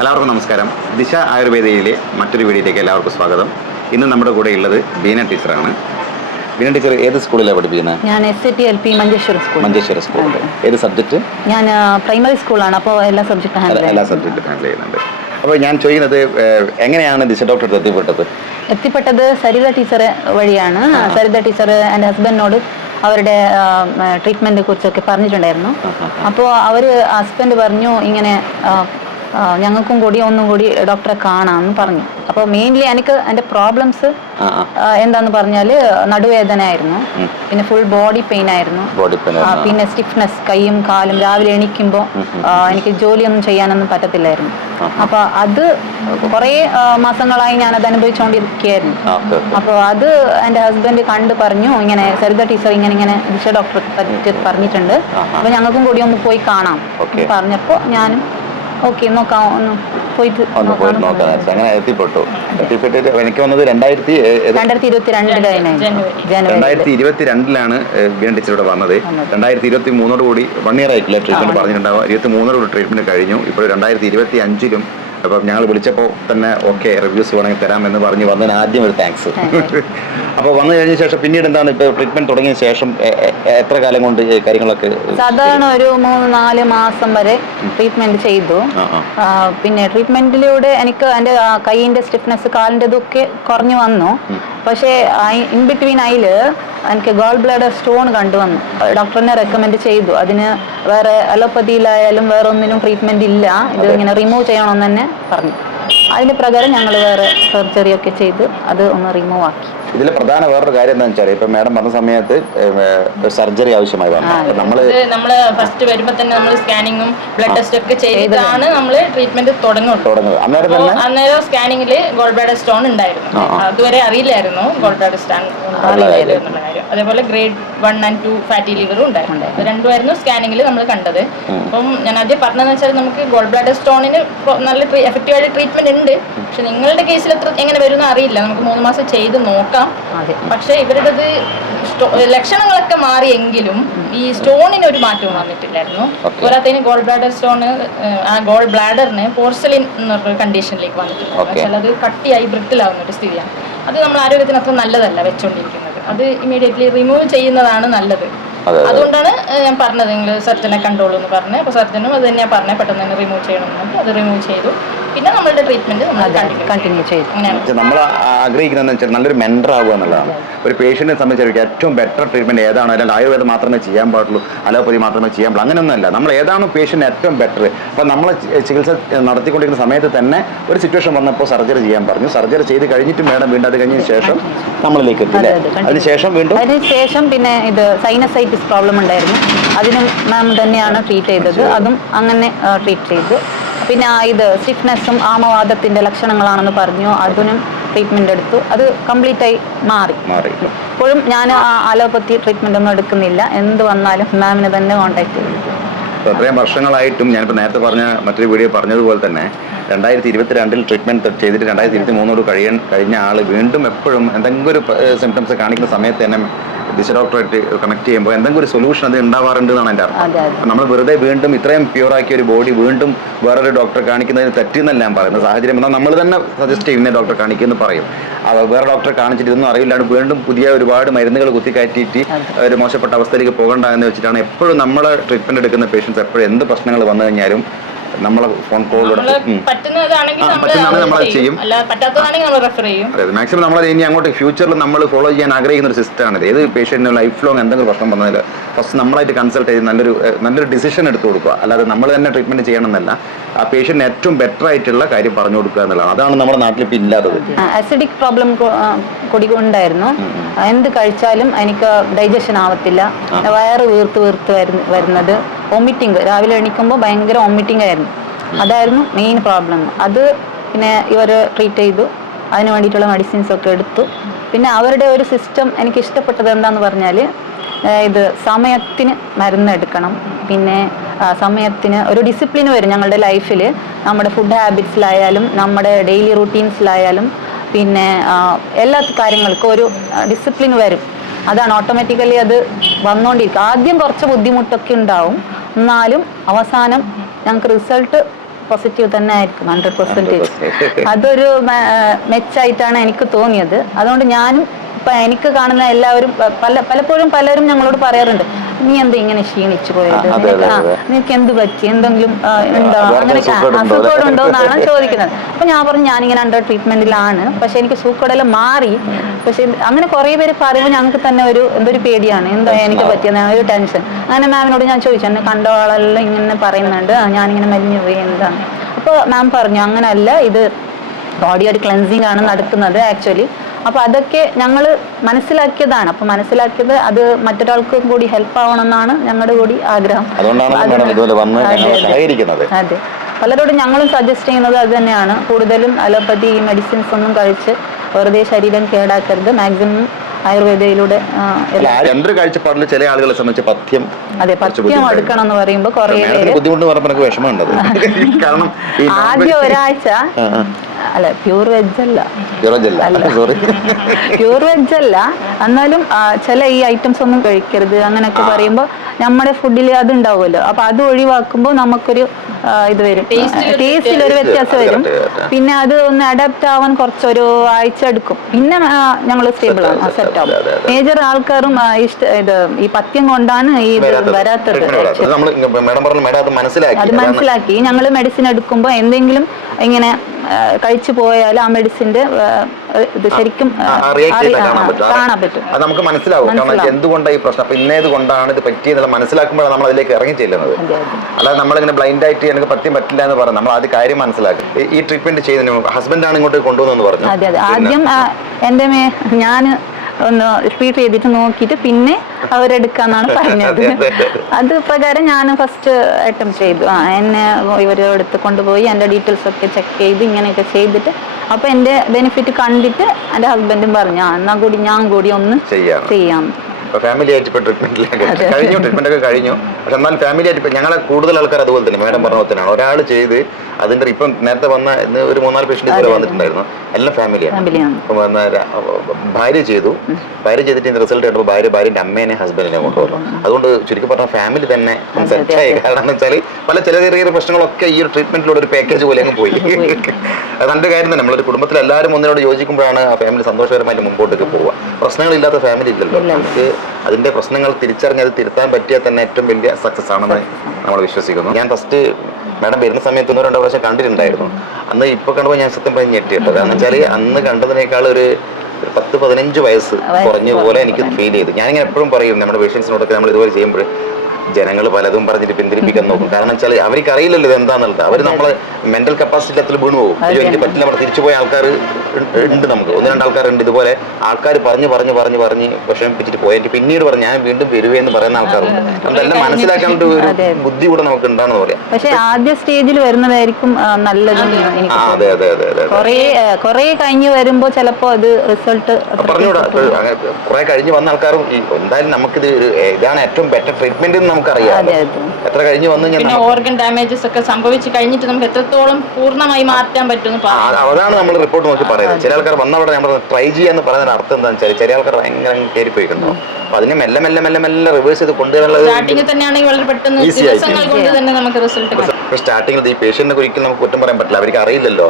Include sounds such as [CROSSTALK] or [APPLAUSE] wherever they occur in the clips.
എല്ലാവർക്കും നമസ്കാരം. ദിശ ആയുർവേദയിലെ മറ്റൊരു വീഡിയോയിലേക്ക് എല്ലാവർക്കും സ്വാഗതം. ഇന്ന് നമ്മുടെ കൂടെ ഉള്ളത് ബീന ടീച്ചറാണ്. ബീന ടീച്ചർ ഏത് സ്കൂളിലാണ് പഠിപ്പിക്കുന്നത്? ഞാൻ S A T L P Manjeshwara school Manjeshwara school. ഏത് സബ്ജക്റ്റ്? ഞാൻ പ്രൈമറി സ്കൂളാണ്. അപ്പോൾ എല്ലാ സബ്ജക്റ്റും ഹാൻഡിൽ എല്ലാ സബ്ജക്റ്റും ഹാൻഡിൽ ചെയ്യുന്നുണ്ട്. അപ്പോൾ ഞാൻ ചോദിക്കുന്നത് എങ്ങനെയാണ് ദിശ ഡോക്ടർ എത്തിപ്പെട്ടത്? എത്തിപ്പെട്ടത് സരിത ടീച്ചർ വഴിയാണ്. സരിത ടീച്ചർ എന്റെ ഹസ്ബൻഡിനോട് അവരുടെ ട്രീറ്റ്മെന്റിനെ കുറിച്ചൊക്കെ പറഞ്ഞിട്ടുണ്ടായിരുന്നു. അപ്പോൾ അവർ ഹസ്ബൻഡ് പറഞ്ഞു ഇങ്ങനെ ഞങ്ങൾക്കും കൂടി ഒന്നും കൂടി ഡോക്ടറെ കാണാമെന്ന് പറഞ്ഞു. അപ്പോൾ മെയിൻലി എനിക്ക് എന്റെ പ്രോബ്ലംസ് എന്താന്ന് പറഞ്ഞാൽ നടുവേദന ആയിരുന്നു പിന്നെ ഫുൾ ബോഡി പെയിൻ ആയിരുന്നു. പിന്നെ സ്റ്റിഫ്നെസ് കൈയും കാലും രാവിലെ എണീക്കുമ്പോൾ എനിക്ക് ജോലിയൊന്നും ചെയ്യാനൊന്നും പറ്റത്തില്ലായിരുന്നു. അപ്പൊ അത് കുറേ മാസങ്ങളായി ഞാൻ അത് അനുഭവിച്ചുകൊണ്ടിരിക്കുകയായിരുന്നു. അപ്പൊ അപ്പോൾ അത് എന്റെ ഹസ്ബൻഡ് കണ്ട് പറഞ്ഞു ഇങ്ങനെ സരിത ടീച്ചർ ഇങ്ങനെ ഇങ്ങനെ ദിശ ഡോക്ടറെ പറ്റി പറഞ്ഞിട്ടുണ്ട്. അപ്പൊ ഞങ്ങൾക്കും കൂടി ഒന്ന് പോയി കാണാം പറഞ്ഞപ്പോ പറഞ്ഞപ്പോൾ ഞാനും ഓക്കെ നോക്കാം ഒന്ന് പോയിട്ട് ഒന്ന് പോയി നോക്കാമെന്ന് നോക്കാൻ പറഞ്ഞു. അങ്ങനെ എത്തിപ്പെട്ടു. എത്തിപ്പെട്ടിട്ട് എനിക്ക് വന്നത് രണ്ടായിരത്തി രണ്ടായിരത്തി രണ്ടായിരത്തി ഇരുപത്തി രണ്ടിലാണ് ബീന ടീച്ചറോട് വന്നത്. രണ്ടായിരത്തി ഇരുപത്തി മൂന്നോട് കൂടി വൺ ഇയർ ആയിട്ടില്ല ട്രീറ്റ്മെന്റ് പറഞ്ഞിട്ടുണ്ടാവുക. ഇരുപത്തി മൂന്നോട് കൂടി ട്രീറ്റ്മെന്റ് കഴിഞ്ഞു. ഇപ്പോൾ രണ്ടായിരത്തി ഇരുപത്തി അഞ്ചിലും അപ്പം ഞങ്ങൾ വിളിച്ചപ്പോൾ തന്നെ ഓക്കെ റിവ്യൂസ് വേണമെങ്കിൽ തരാം എന്ന് പറഞ്ഞ് വന്നതിന് ആദ്യം ഒരു താങ്ക്സ് [LAUGHS] അപ്പോൾ വന്നു കഴിഞ്ഞ ശേഷം പിന്നീട് എന്താണ് ഇപ്പോൾ ട്രീറ്റ്മെന്റ് തുടങ്ങിയ ശേഷം എത്ര കാലം കൊണ്ട് കാര്യങ്ങളൊക്കെ സാധാരണ ഒരു മൂന്ന് നാല് മാസം വരെ ട്രീറ്റ്മെന്റ് ചെയ്തു. പിന്നെ ട്രീറ്റ്മെന്റിലൂടെ എനിക്ക് എന്റെ കൈയിന്റെ സ്റ്റിഫ്നെസ് കാലിന്റെ ഇതൊക്കെ കുറഞ്ഞു വന്നു. പക്ഷേ ഇൻ ബിറ്റ്വീൻ അതിൽ എനിക്ക് ഗോൾ ബ്ലാഡർ സ്റ്റോൺ കണ്ടുവന്നു. ഡോക്ടറിനെ റെക്കമെൻഡ് ചെയ്തു. അതിന് വേറെ അലോപ്പതിയിലായാലും വേറെ ഒന്നിനും ട്രീറ്റ്മെന്റ് ഇല്ല. ഇത് ഇങ്ങനെ റിമൂവ് ചെയ്യണമെന്ന് തന്നെ പറഞ്ഞു. അതിന് പ്രകാരം ഞങ്ങൾ വേറെ സർജറി ഒക്കെ ചെയ്ത് അത് ഒന്ന് റിമൂവ് ആക്കി. ഇതിൽ പ്രധാന വേറൊരു കാര്യം എന്താണെന്ന് വെച്ചാൽ ഇപ്പം മാഡം പറഞ്ഞ സമയത്ത് സർജറി ആവശ്യമായി വന്നു. അപ്പം നമ്മൾ ഇത് നമ്മൾ ഫസ്റ്റ് വരുമ്പോ തന്നെ നമ്മൾ സ്കാനിങ്ങും ബ്ലഡ് ടെസ്റ്റ് ഒക്കെ ചെയ്തിട്ടാണ് നമ്മൾ ട്രീറ്റ്മെന്റ് തുടങ്ങും തുടങ്ങുന്നത്. അന്നേരം തന്നെ അന്നേരം സ്കാനിങ്ങിൽ ഗോൾഡ് ബ്ലഡ് സ്റ്റോൺ ഉണ്ടായിരുന്നു അതുവരെ അറിയില്ലായിരുന്നു ഗോൾഡ് ബ്ലഡ് സ്റ്റോൺ അറിയില്ലായിരുന്നു എന്നുള്ള കാര്യം. അതേപോലെ grade one and two fatty ലിവറും ഉണ്ടായിരുന്നു. രണ്ടുമായിരുന്നു സ്കാനിങ്ങിൽ നമ്മൾ കണ്ടത്. അപ്പം ഞാൻ ആദ്യം പറഞ്ഞതെന്ന് വെച്ചാൽ നമുക്ക് ഗോൾഡ് ബ്ലാഡർ സ്റ്റോണിന് നല്ല എഫക്റ്റീവ് ആയിട്ട് ട്രീറ്റ്മെന്റ് ഉണ്ട്. പക്ഷെ നിങ്ങളുടെ കേസിൽ എത്ര എങ്ങനെ വരുമെന്ന് അറിയില്ല. നമുക്ക് മൂന്ന് മാസം ചെയ്ത് നോക്കാം. അതെ. പക്ഷെ ഇവരുടെ ലക്ഷണങ്ങളൊക്കെ മാറിയെങ്കിലും ഈ സ്റ്റോണിന് ഒരു മാറ്റവും വന്നിട്ടില്ലായിരുന്നു. പോരാത്തതിന് ഗോൾ ബ്ലാഡർ സ്റ്റോൺ ആ ഗോൾഡ് ബ്ലാഡറിന് പോർസലിൻ എന്നൊരു കണ്ടീഷനിലേക്ക് വന്നിട്ടുണ്ട്. പക്ഷേ അത് കട്ടിയായി ബ്രിട്ടിലാവുന്ന ഒരു സ്ഥിതിയാണ്. അത് നമ്മൾ ആരോഗ്യത്തിന് അത്ര നല്ലതല്ല വെച്ചുകൊണ്ടിരിക്കുന്നത് അത് ഇമീഡിയറ്റ്ലി റിമൂവ് ചെയ്യുന്നതാണ് നല്ലത്. അതെ, അതെ. അതുകൊണ്ടാണ് ഞാൻ പറഞ്ഞത്. നിങ്ങൾ സർജനെ കണ്ടോളൂ എന്ന് പറഞ്ഞ്. അപ്പോൾ സർജനും അത് തന്നെയാണ് പറഞ്ഞത്. പെട്ടെന്ന് തന്നെ റിമൂവ് ചെയ്യണമെന്ന് അത് റിമൂവ് ചെയ്തു. പിന്നെ നമ്മളുടെ ട്രീറ്റ്മെന്റ് നമ്മൾ കണ്ടിന്യൂ ചെയ്യും. നമ്മൾ ആഗ്രഹിക്കുന്നതെന്ന് വെച്ചാൽ നല്ലൊരു മെന്റർ ആവുക എന്നുള്ളതാണ്. ഒരു പേഷ്യന്റിനെ സംബന്ധിച്ചിടത്തോളം ഏറ്റവും ബെറ്റർ ട്രീറ്റ്മെന്റ് ഏതാണ്? അല്ലെങ്കിൽ ആയുർവേദം മാത്രമേ ചെയ്യാൻ പാടുള്ളൂ അലോപ്പതി മാത്രമേ ചെയ്യാൻ പാടുള്ളൂ അങ്ങനെയൊന്നുമല്ല. നമ്മൾ ഏതാണ് പേഷ്യന്റ് ഏറ്റവും ബെറ്റർ അപ്പം നമ്മൾ ചികിത്സ നടത്തിക്കൊണ്ടിരിക്കുന്ന സമയത്ത് തന്നെ ഒരു സിറ്റുവേഷൻ വന്നപ്പോൾ സർജറി ചെയ്യാൻ പറഞ്ഞു. സർജറി ചെയ്ത് കഴിഞ്ഞിട്ട് മേഡം വീണ്ടും അത് കഴിഞ്ഞ ശേഷം നമ്മളിലേക്ക് അതെ, അതിനുശേഷം വീണ്ടും അതിനുശേഷം പിന്നെ ഇത് സൈനസൈറ്റിസ് പ്രോബ്ലം ഉണ്ടായിരുന്നു. അതിനും മാം തന്നെയാണ് ട്രീറ്റ് ചെയ്തത്. അതും അങ്ങനെ ട്രീറ്റ് ചെയ്തു. പിന്നെ ആ ഇത് സ്റ്റിഫ്നെസ്സും ആമവാദത്തിന്റെ ലക്ഷണങ്ങളാണെന്ന് പറഞ്ഞു. അതിനും ട്രീറ്റ്മെന്റ് എടുത്തു. അത് കംപ്ലീറ്റ് ആയി മാറി. മാറി. ഇപ്പോഴും ഞാൻ ആ അലോപ്പത്തി ട്രീറ്റ്മെന്റ് ഒന്നും എടുക്കുന്നില്ല. എന്ത് വന്നാലും മാമിനെ തന്നെ കോൺടാക്ട് ചെയ്യും. അത്രയും വർഷങ്ങളായിട്ടും ഞാനിപ്പോൾ നേരത്തെ പറഞ്ഞ മറ്റൊരു വീഡിയോ പറഞ്ഞതുപോലെ തന്നെ രണ്ടായിരത്തി ഇരുപത്തിരണ്ടിൽ ട്രീറ്റ്മെന്റ് ചെയ്തിട്ട് രണ്ടായിരത്തി ഇരുപത്തി മൂന്നോട് കഴിയാൻ കഴിഞ്ഞ ആൾ വീണ്ടും എപ്പോഴും എന്തെങ്കിലും ഒരു സിംറ്റംസ് കാണിക്കുന്ന സമയത്ത് തന്നെ ദിശ ഡോക്ടറായിട്ട് കണക്ട് ചെയ്യുമ്പോൾ എന്തെങ്കിലും ഒരു സൊല്യൂഷൻ അത് ഉണ്ടാവാറുണ്ട് എന്നാണ് എന്റെ അർത്ഥം. നമ്മൾ വെറുതെ വീണ്ടും ഇത്രയും പ്യൂർ ആക്കിയ ഒരു ബോഡി വീണ്ടും വേറൊരു ഡോക്ടറെ കാണിക്കുന്നതിന് തെറ്റെന്നല്ല ഞാൻ പറയുന്നത്. സാഹചര്യം എന്നാൽ നമ്മൾ തന്നെ സജസ്റ്റ് ചെയ്യുന്ന ഡോക്ടറെ കാണിക്കുമെന്ന് പറയും. വേറെ ഡോക്ടറെ കാണിച്ചിട്ട് ഇതൊന്നും അറിയില്ലാണ്ട് വീണ്ടും പുതിയ ഒരുപാട് മരുന്നുകൾ കുത്തിക്കയറ്റിയിട്ട് ഒരു മോശപ്പെട്ട അവസ്ഥയിലേക്ക് പോകണ്ട എന്ന് വെച്ചിട്ടാണ് എപ്പോഴും നമ്മൾ ട്രീറ്റ്മെന്റ് എടുക്കുന്ന പേഷ്യൻസ് എപ്പോഴും എന്ത് പ്രശ്നങ്ങൾ വന്നു കഴിഞ്ഞാലും നമ്മളെ ഫോൺ കോൾ പറ്റുന്നതാണെങ്കിൽ നമ്മൾ ചെയ്യും. മാക്സിമം നമ്മൾ ഇനി അങ്ങോട്ട് ഫ്യൂച്ചറിൽ നമ്മൾ ഫോളോ ചെയ്യാൻ ആഗ്രഹിക്കുന്ന ഒരു സിസ്റ്റമാണ് ഏത് പേഷ്യന്റിനും ലൈഫ് ലോങ് എന്തെങ്കിലും പ്രശ്നം വന്നതിൽ ഫസ്റ്റ് നമ്മളായിട്ട് കൺസൾട്ട് ചെയ്ത് നല്ലൊരു നല്ലൊരു ഡിസിഷൻ എടുത്തു കൊടുക്കുക. അല്ലാതെ നമ്മൾ തന്നെ ട്രീറ്റ്മെന്റ് ചെയ്യണമെന്നല്ല. ആ പേഷ്യന്റിന് ഏറ്റവും ബെറ്റർ ആയിട്ടുള്ള കാര്യം പറഞ്ഞു കൊടുക്കുക എന്നുള്ളതാണ്. അതാണ് നമ്മുടെ നാട്ടിൽ ഇപ്പം ഇല്ലാത്തത്. അസിഡിക് പ്രോബ്ലം കൊടികൊണ്ടായിരുന്നു എന്ത് കഴിച്ചാലും എനിക്ക് ഡൈജഷൻ ആവത്തില്ല. വയറ് വീർത്ത് വീർത്ത് വരുന്നത് വൊമിറ്റിംഗ് രാവിലെ എണീക്കുമ്പോൾ ഭയങ്കര വൊമിറ്റിംഗ് ആയിരുന്നു. അതായിരുന്നു മെയിൻ പ്രോബ്ലം അത് പിന്നെ ഇവർ ട്രീറ്റ് ചെയ്തു. അതിന് വേണ്ടിയിട്ടുള്ള മെഡിസിൻസ് ഒക്കെ എടുത്തു. പിന്നെ അവരുടെ ഒരു സിസ്റ്റം എനിക്ക് ഇഷ്ടപ്പെട്ടത് എന്താന്ന് പറഞ്ഞാൽ ഇത് സമയത്തിന് മരുന്ന് എടുക്കണം. പിന്നെ സമയത്തിന് ഒരു ഡിസിപ്ലിൻ വരും ഞങ്ങളുടെ ലൈഫിൽ നമ്മുടെ ഫുഡ് ഹാബിറ്റ്സിലായാലും നമ്മുടെ ഡെയിലി റൂട്ടീൻസിലായാലും പിന്നെ എല്ലാ കാര്യങ്ങൾക്കും ഒരു ഡിസിപ്ലിൻ വരും. അതാണ് ഓട്ടോമാറ്റിക്കലി അത് വന്നുകൊണ്ടിരിക്കും ആദ്യം കുറച്ച് ബുദ്ധിമുട്ടൊക്കെ ഉണ്ടാവും. എന്നാലും അവസാനം ഞങ്ങൾക്ക് റിസൾട്ട് പോസിറ്റീവ് തന്നെ ആയിരിക്കും ഹൺഡ്രഡ് പെർസെന്റേജ് അതൊരു മെച്ചായിട്ടാണ് എനിക്ക് തോന്നിയത്. അതുകൊണ്ട് ഞാനും എനിക്ക് കാണുന്ന എല്ലാവരും പല പലപ്പോഴും പലരും ഞങ്ങളോട് പറയാറുണ്ട് നീ എന്താ ഇങ്ങനെ ക്ഷീണിച്ചു പോയത്? നിനക്ക് എന്ത് പറ്റി? എന്തെങ്കിലും ഉണ്ടോ? അങ്ങനെ? അസുഖമുണ്ടോ എന്നാണ് ചോദിക്കുന്നത്. അപ്പൊ ഞാൻ പറഞ്ഞു ഞാനിങ്ങനെ അണ്ടർ ട്രീറ്റ്മെന്റിലാണ് പക്ഷെ എനിക്ക് സൂക്കടല മാറി. പക്ഷെ അങ്ങനെ കുറെ പേര് പറയുമ്പോൾ ഞങ്ങൾക്ക് തന്നെ ഒരു എന്തൊരു പേടിയാണ്. എന്താ എനിക്ക് പറ്റിയത് ഒരു ടെൻഷൻ. അങ്ങനെ മാമിനോട് ഞാൻ ചോദിച്ചു എന്നെ കണ്ട ആളെല്ലാം ഇങ്ങനെ പറയുന്നുണ്ട്. ഞാനിങ്ങനെ മലിഞ്ഞു പോയി. എന്താണ് അപ്പോൾ മാം പറഞ്ഞു അങ്ങനല്ല. ഇത് ബോഡി ഒരു ക്ലെൻസിങ് ആണ് നടക്കുന്നത് ആക്ച്വലി അപ്പൊ അതൊക്കെ ഞങ്ങൾ മനസ്സിലാക്കിയതാണ്. അപ്പോൾ മനസ്സിലാക്കിയത് അത് മറ്റൊരാൾക്കും കൂടി ഹെൽപ്പ് ആവണമെന്നാണ് ഞങ്ങളുടെ കൂടി ആഗ്രഹം. അതുകൊണ്ടാണ് അത് പലരോടും ഞങ്ങളും സജസ്റ്റ് ചെയ്യുന്നത് അത് തന്നെയാണ്. കൂടുതലും അലോപ്പതി മെഡിസിൻസ് ഒന്നും കഴിച്ച് വെറുതെ ശരീരം കേടാക്കരുത്. മാക്സിമം ആയുർവേദയിലൂടെ കാഴ്ചപ്പാടിൽ ചില ആളുകളെ സംബന്ധിച്ച് പഥ്യം അതെ പഥ്യം എടുക്കണം എന്ന് പറയുമ്പോൾ കുറേ ബുദ്ധിമുട്ട് പറഞ്ഞപ്പോൾ വിഷമമുണ്ടത് കാരണം ആദ്യം ഒരാഴ്ച. അല്ല പ്യൂർ വെജ് അല്ല. സോറി പ്യൂർ വെജ് അല്ല. എന്നാലും ചില ഈ ഐറ്റംസ് ഒന്നും കഴിക്കരുത് അങ്ങനെയൊക്കെ പറയുമ്പോൾ നമ്മുടെ ഫുഡിൽ അത് ഉണ്ടാവുമല്ലോ അപ്പൊ അത് ഒഴിവാക്കുമ്പോൾ നമുക്കൊരു ഇത് വരും. ടേസ്റ്റിൽ ഒരു വ്യത്യാസം വരും. പിന്നെ അത് ഒന്ന് അഡാപ്റ്റ് ആവാൻ കുറച്ചൊരു ആഴ്ച എടുക്കും. പിന്നെ ഞങ്ങൾ സ്റ്റേബിൾ ആണ് സെറ്റ് ആവും. മേജർ ആൾക്കാരും ഇഷ്ട ഇത് ഈ പത്യം കൊണ്ടാണ് ഈ വരാത്തത്. അത് മനസ്സിലാക്കി. ഞങ്ങൾ മെഡിസിൻ എടുക്കുമ്പോൾ എന്തെങ്കിലും ഇങ്ങനെ കഴിച്ചു പോയാൽ ആ മെഡിസിന്റെ ഇത് ശരിക്കും കാണാൻ പറ്റും അത്. നമുക്ക് മനസ്സിലാവും. കാരണം എന്തുകൊണ്ടാണ് ഈ പ്രശ്നം? അപ്പൊ ഇന്നേത് കൊണ്ടാണ് ഇത് പറ്റിയെന്നുള്ള മനസ്സിലാക്കുമ്പോഴാണ് നമ്മൾ അതിലേക്ക് ഇറങ്ങി ചെല്ലുന്നത് അല്ലാതെ നമ്മളിങ്ങനെ ബ്ലൈൻഡ് ആയിട്ട് എനിക്ക് പറ്റി പറ്റില്ല എന്ന് പറഞ്ഞു നമ്മൾ ആ കാര്യം മനസ്സിലാക്കും. ഈ- ട്രീറ്റ്മെന്റ് ചെയ്യുന്നതിന് ഹസ്ബൻഡാണ് ഇങ്ങോട്ട് കൊണ്ടുവന്നു പറഞ്ഞു. ആദ്യം എന്റെ ഞാൻ ഒന്ന് റിപ്പീറ്റ് ചെയ്തിട്ട് നോക്കിയിട്ട് പിന്നെ [LAUGHS] അവരെടുക്കാന്നാണ് പറഞ്ഞത്. അതെ, പ്രകാരം ഞാൻ ഫസ്റ്റ് അറ്റംപ്റ്റ് ചെയ്തു. ആ എന്നെ ഇവരെടുത്ത് കൊണ്ടുപോയി എന്റെ ഡീറ്റെയിൽസ് ഒക്കെ ചെക്ക് ചെയ്ത് ഇങ്ങനെയൊക്കെ ചെയ്തിട്ട് അപ്പൊ എന്റെ ബെനിഫിറ്റ് കണ്ടിട്ട് എന്റെ ഹസ്ബൻഡും പറഞ്ഞു ആ എന്നാ കൂടി ഞാൻ കൂടി ഒന്ന് ചെയ്യാം. ചെയ്യാം ഇപ്പൊ ഫാമിലി ആയിട്ട് ഇപ്പോൾ ട്രീറ്റ്മെന്റിലേക്ക് കഴിഞ്ഞു ട്രീറ്റ്മെന്റൊക്കെ ഒക്കെ കഴിഞ്ഞു. പക്ഷെ എന്നാൽ ഫാമിലി ആയിട്ട് ഇപ്പോൾ ഞങ്ങളെ കൂടുതൽ ആൾക്കാർ അതുപോലെ തന്നെ മേഡം പറഞ്ഞ പോലെ തന്നെയാണ്. ഒരാൾ ചെയ്ത് അതിന്റെ ഇപ്പം നേരത്തെ വന്ന ഇന്ന് ഒരു മൂന്നാൽ പേഷ്യന്റ് ഇതുവരെ വന്നിട്ടുണ്ടായിരുന്നു. എല്ലാം ഫാമിലിയാണ് ഇപ്പം വന്ന ഭാര്യ ചെയ്തു. ഭാര്യ ചെയ്തിട്ട് ഇതിന്റെ റിസൾട്ട് കണ്ടപ്പോൾ ഭാര്യ ഭാര്യന്റെ അമ്മേനെ ഹസ്ബൻഡിനെ കൊണ്ടുവന്നു. അതുകൊണ്ട് ചുരുക്കി പറഞ്ഞ ഫാമിലി തന്നെ സെറ്റായി കാരണം എന്ന് വെച്ചാൽ പല ചില ചെറിയ ചെറിയ പ്രശ്നങ്ങളൊക്കെ ഈ ഒരു ട്രീറ്റ്മെന്റിലൂടെ ഒരു പാക്കേജ് പോലെ അങ്ങ് പോയി. നല്ല കാര്യം തന്നെ. നമ്മളൊരു കുടുംബത്തിൽ എല്ലാവരും ഒന്നിനോട് യോജിക്കുമ്പോഴാണ് ആ ഫാമിലി സന്തോഷകരമായിട്ട് മുമ്പോട്ടേക്ക് പോവുക. പ്രശ്നങ്ങളില്ലാത്ത ഫാമിലി ഇല്ലല്ലോ. നമുക്ക് അതിന്റെ പ്രശ്നങ്ങൾ തിരിച്ചറിഞ്ഞ് അത് തിരുത്താൻ പറ്റിയാൽ തന്നെ ഏറ്റവും വലിയ സക്സസ് ആണെന്ന് നമ്മൾ വിശ്വസിക്കുന്നു. ഞാൻ ഫസ്റ്റ് മാഡം വരുന്ന സമയത്ത് ഒന്നോ രണ്ടോ പ്രാവശ്യം കണ്ടിട്ടുണ്ടായിരുന്നു. അന്ന് ഇപ്പൊ കണ്ടപ്പോൾ ഞാൻ സത്യം പറഞ്ഞ് ഞെട്ടി കേട്ടോ കാരണം വെച്ചാൽ അന്ന് കണ്ടതിനേക്കാൾ ഒരു പത്ത് പതിനഞ്ച് വയസ്സ് വയസ്സ് കുറഞ്ഞ പോലെ എനിക്ക് ഫീൽ ചെയ്തു. ഞാനിങ്ങനെ എപ്പോഴും പറയും നമ്മുടെ പേഷ്യൻസിനോടൊക്കെ നമ്മൾ ഇതുപോലെ ചെയ്യുമ്പോൾ ജനങ്ങൾ പലതും പറഞ്ഞിട്ട് പിന്തിരിപ്പിക്കാൻ [LAUGHS] നോക്കും. കാരണം വെച്ചാൽ അവർക്ക് അറിയില്ലല്ലോ ഇത് എന്താണെന്നുള്ളത് അവർ നമ്മളെ മെന്റൽ കപ്പാസിറ്റി അത്ര വീണ് പോകും. അയ്യോ എനിക്ക് പറ്റില്ല അവിടെ തിരിച്ചു പോയ ആൾക്കാർ ഉണ്ട് നമുക്ക്. ഒന്ന് രണ്ട് ആൾക്കാരുണ്ട് ഇതുപോലെ. ആൾക്കാർ പറഞ്ഞ് പറഞ്ഞ് പറഞ്ഞ് പറഞ്ഞ് വിഷമിപ്പിച്ചിട്ട് പോയിട്ട് പിന്നീട് പറഞ്ഞു ഞാൻ വീണ്ടും വരുവേ എന്ന് പറയുന്ന ആൾക്കാരുണ്ട്. നമ്മളെല്ലാം മനസ്സിലാക്കാനുള്ള ഒരു ബുദ്ധി കൂടെ നമുക്ക് ഉണ്ടാണെന്ന് പറയാം. പക്ഷേ ആദ്യ സ്റ്റേജിൽ വരുന്നതായിരിക്കും ആ അതെ. അതെ അതെ അതെ കുറേ കുറേ കഴിഞ്ഞ് വരുമ്പോ ചിലപ്പോ അത് റിസൾട്ട് പറഞ്ഞൂടാ കുറെ കഴിഞ്ഞ് വന്ന ആൾക്കാരും എന്തായാലും നമുക്കിത് ഇതാണ് ഏറ്റവും ബെറ്റർ ട്രീറ്റ്മെന്റ് എന്ന് നമുക്കറിയാം. അതെ അതെ. എത്ര കഴിഞ്ഞ് വന്നു പിന്നെ ഓർഗൻ ഡാമേജസ് ഒക്കെ സംഭവിച്ചു കഴിഞ്ഞിട്ട് നമുക്ക് എത്രത്തോളം പൂർണമായി മാറ്റാൻ പറ്റും അതാണ് നമ്മൾ റിപ്പോർട്ട് നോക്കി പറയുന്നത്. ചില ആൾക്കാർ വന്നവിടെ നമ്മൾ ട്രൈ ചെയ്യാന്ന് പറയുന്നതിന് അർത്ഥം എന്താണെന്ന് വെച്ചാൽ ചില ആൾക്കാർ ഭയങ്കര കയറിപ്പോയിരുന്നു പോയിക്കുന്നു അപ്പൊ അതിനെ മെല്ലെ മെല്ലെ മെല്ലെ മെല്ലെ റിവേഴ്സ് ചെയ്ത് കൊണ്ടുവരാനുള്ളത് സ്റ്റാർട്ടിംഗ് തന്നെയാണെങ്കിൽ വളരെ പെട്ടെന്ന് Easy. ദിവസങ്ങൾ കൊണ്ട് തന്നെ നമുക്ക് റിസൾട്ട് കിട്ടും. സ്റ്റാർട്ടിങ്ങിൽ ഈ പേഷ്യന്റിനെ ഒരിക്കലും നമുക്ക് കുറ്റം പറയാൻ പറ്റില്ല. അവർക്ക് അറിയില്ലല്ലോ.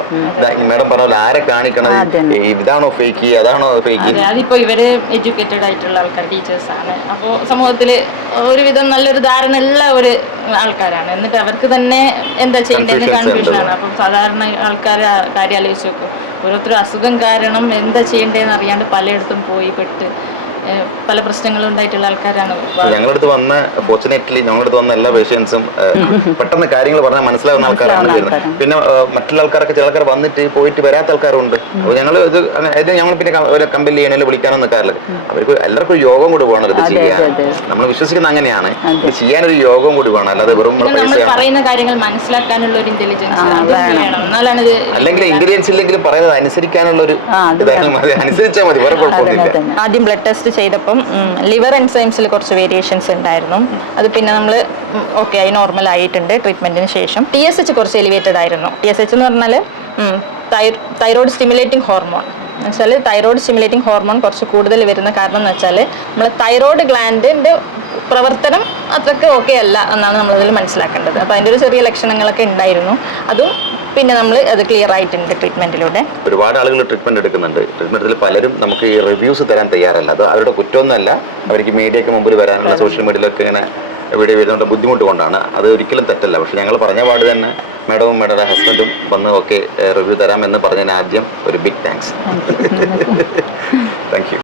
മേഡം പറഞ്ഞ ആരെ കാണിക്കണത്? അതന്നെ. ഈ ഇതാണോ ഫേക്ക് അതാണോ ഫേക്ക് അതെ അതിപ്പോ ഇവർ എഡ്യൂക്കേറ്റഡ് ആയിട്ടുള്ള ആൾക്കാർ ടീച്ചേഴ്സ് ആണ്. അപ്പോൾ സമൂഹത്തിൽ ഒരുവിധം നല്ലൊരു ധാരണ ഉള്ള ഒരു ആൾക്കാരാണ്. എന്നിട്ട് അവർക്ക് തന്നെ എന്താ ചെയ്യേണ്ടതെന്ന് Confusions കൺഫ്യൂഷൻ ആണ്. അപ്പം സാധാരണ ആൾക്കാരെ കാര്യം ആലോചിച്ച് നോക്കും. ഓരോരുത്തരും അസുഖം കാരണം എന്താ ചെയ്യേണ്ടതെന്ന് അറിയാണ്ട് പലയിടത്തും പോയി പെട്ട് പല പ്രശ്നങ്ങളും ഉണ്ടായിട്ടുള്ള ആൾക്കാരാണ്. ഞങ്ങളുടെ അടുത്ത് വന്ന ഫോർച്ചുനേറ്റ്ലി ഞങ്ങളുടെ അടുത്ത് വന്ന എല്ലാ പേഷ്യൻസും പെട്ടെന്ന് കാര്യങ്ങൾ പറഞ്ഞാൽ മനസ്സിലാവുന്ന ആൾക്കാരാണ് വരുന്നത് പിന്നെ മറ്റുള്ള ആൾക്കാരൊക്കെ ചില ആൾക്കാർ വന്നിട്ട് പോയിട്ട് വരാത്ത ആൾക്കാരുണ്ട്. അപ്പോൾ ഞങ്ങൾ ഇത് ഞങ്ങൾ പിന്നെ ക- ഒരു കമ്പനി വിളിക്കാനൊന്നും നിൽക്കാറില്ല അവർക്ക് എല്ലാവർക്കും യോഗം കൂടി വേണം ഇത് ചെയ്യാൻ. നമ്മൾ വിശ്വസിക്കുന്ന അങ്ങനെയാണ്. ഇത് ചെയ്യാനൊരു യോഗം കൂടി വേണം. അല്ലാതെ വെറും പറയുന്ന കാര്യങ്ങൾ മനസ്സിലാക്കാനുള്ള ഒരു ഇന്റലിജൻസ് അല്ലെങ്കിൽ ഇൻഗ്രീഡിയൻസ് ഇല്ലെങ്കിൽ പറയുന്നത് അനുസരിക്കാനുള്ള ഒരു അനുസരിച്ചാൽ മതി. വേറെ കുഴപ്പമൊന്നുമില്ല. ആദ്യം ബ്ലഡ് ടെസ്റ്റ് ചെയ്തപ്പം ലിവർ എൻസൈംസിൽ കുറച്ച് വേരിയേഷൻസ് ഉണ്ടായിരുന്നു. അത് പിന്നെ നമ്മൾ ഓക്കെ ആയി നോർമൽ ആയിട്ടുണ്ട് ട്രീറ്റ്മെന്റിന് ശേഷം. ടി എസ് എച്ച് കുറച്ച് എലിവേറ്റഡ് ആയിരുന്നു. ടി എസ് എച്ച് എന്ന് പറഞ്ഞാൽ തൈറോയ്ഡ് സ്റ്റിമുലേറ്റിംഗ് ഹോർമോൺ എന്നുവെച്ചാൽ തൈറോയ്ഡ് സ്റ്റിമുലേറ്റിംഗ് ഹോർമോൺ കുറച്ച് കൂടുതൽ വരുന്ന കാരണം എന്ന് വെച്ചാൽ നമ്മൾ തൈറോയ്ഡ് ഗ്ലാൻഡിന്റെ പ്രവർത്തനം അത്രയ്ക്ക് ഓക്കെ അല്ല എന്നാണ് നമ്മളതിൽ മനസ്സിലാക്കേണ്ടത്. അപ്പോൾ അതിന്റെ ഒരു ചെറിയ ലക്ഷണങ്ങളൊക്കെ ഉണ്ടായിരുന്നു. അതും പിന്നെ നമ്മൾ അത് ക്ലിയർ ആയിട്ടുണ്ട് ട്രീറ്റ്മെന്റിലൂടെ ഒരുപാട് ആളുകൾ ട്രീറ്റ്മെന്റ് എടുക്കുന്നുണ്ട്. ട്രീറ്റ്മെന്റിൽ പലരും നമുക്ക് ഈ റിവ്യൂസ് തരാൻ തയ്യാറല്ല. അത് അവരുടെ കുറ്റമൊന്നുമല്ല. അവർക്ക് മീഡിയയ്ക്ക് മുമ്പിൽ വരാനുള്ള സോഷ്യൽ മീഡിയയിലൊക്കെ ഇങ്ങനെ എവിടെ വരുന്നുണ്ട് ബുദ്ധിമുട്ട് കൊണ്ടാണ്. അത് ഒരിക്കലും തെറ്റല്ല. പക്ഷെ ഞങ്ങൾ പറഞ്ഞ പാട് തന്നെ മാഡവും മാഡയുടെ ഹസ്ബൻഡും വന്ന് ഒക്കെ റിവ്യൂ തരാമെന്ന് പറഞ്ഞതിന് ആദ്യം ഒരു ബിഗ് താങ്ക്സ് താങ്ക് യു